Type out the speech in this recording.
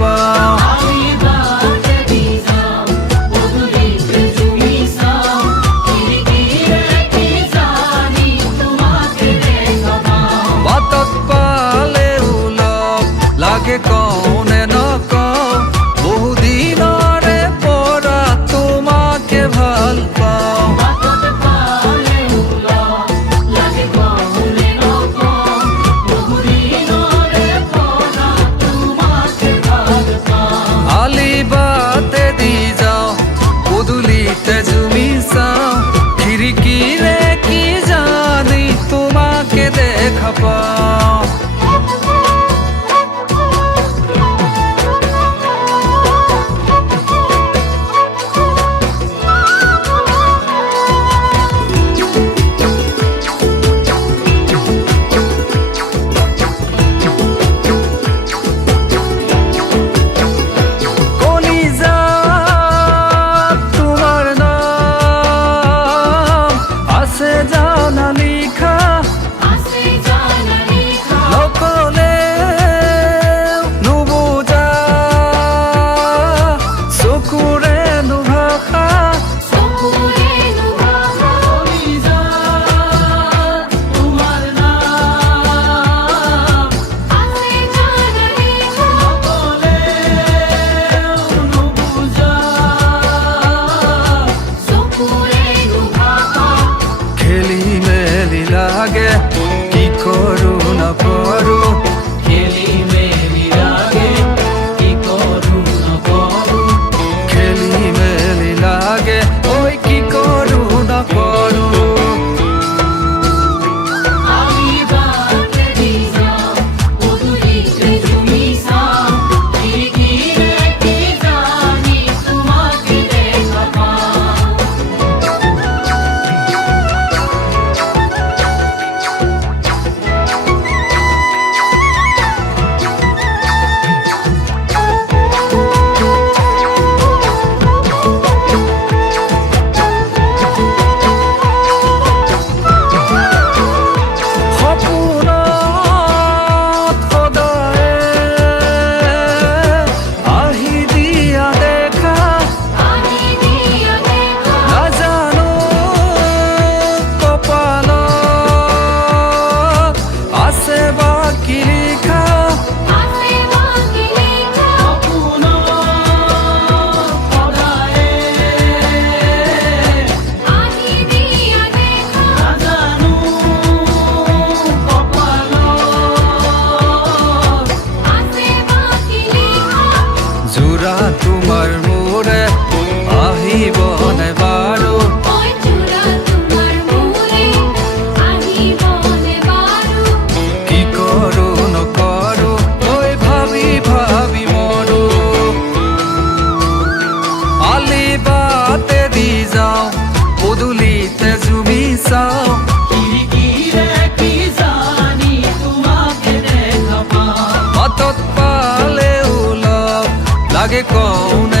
পাও। বাতত পালেও লগ লাগে কওনে নকও, বহুদিনরে পরা তোমাকে ভাল পাও। আলিবাতে দি যাও পদুলিতে জুমি চাও, খিড়কিরে কি জানি তোমাকে দেখা পাও। জানা লিখা নকলে নুবুজা চকুৰে নুভাষা, খেলি মেলি লাগে কি কৰো নকৰো, খেলি মেলি লাগে কি কৰো নকৰো, খেলি মেলি লাগে ওই কি কৰো নকৰো। আলিবাতে দি যাও পদুলিতে জুমি চাও, খিড়কিরে কি জানি তোমাকে দেখা পাও। জোৰা তোমাৰ মোৰে আহিবনে বাৰু, কি কৰো নকৰো ঐ ভাবি ভাবি মৰো। আলিবাতে দি যাও পদুলিতে জুমি চাও, খিড়কিরে কি জানি তোমাকে দেখা পাও। বাতত পালেও লগ লাগে কওনে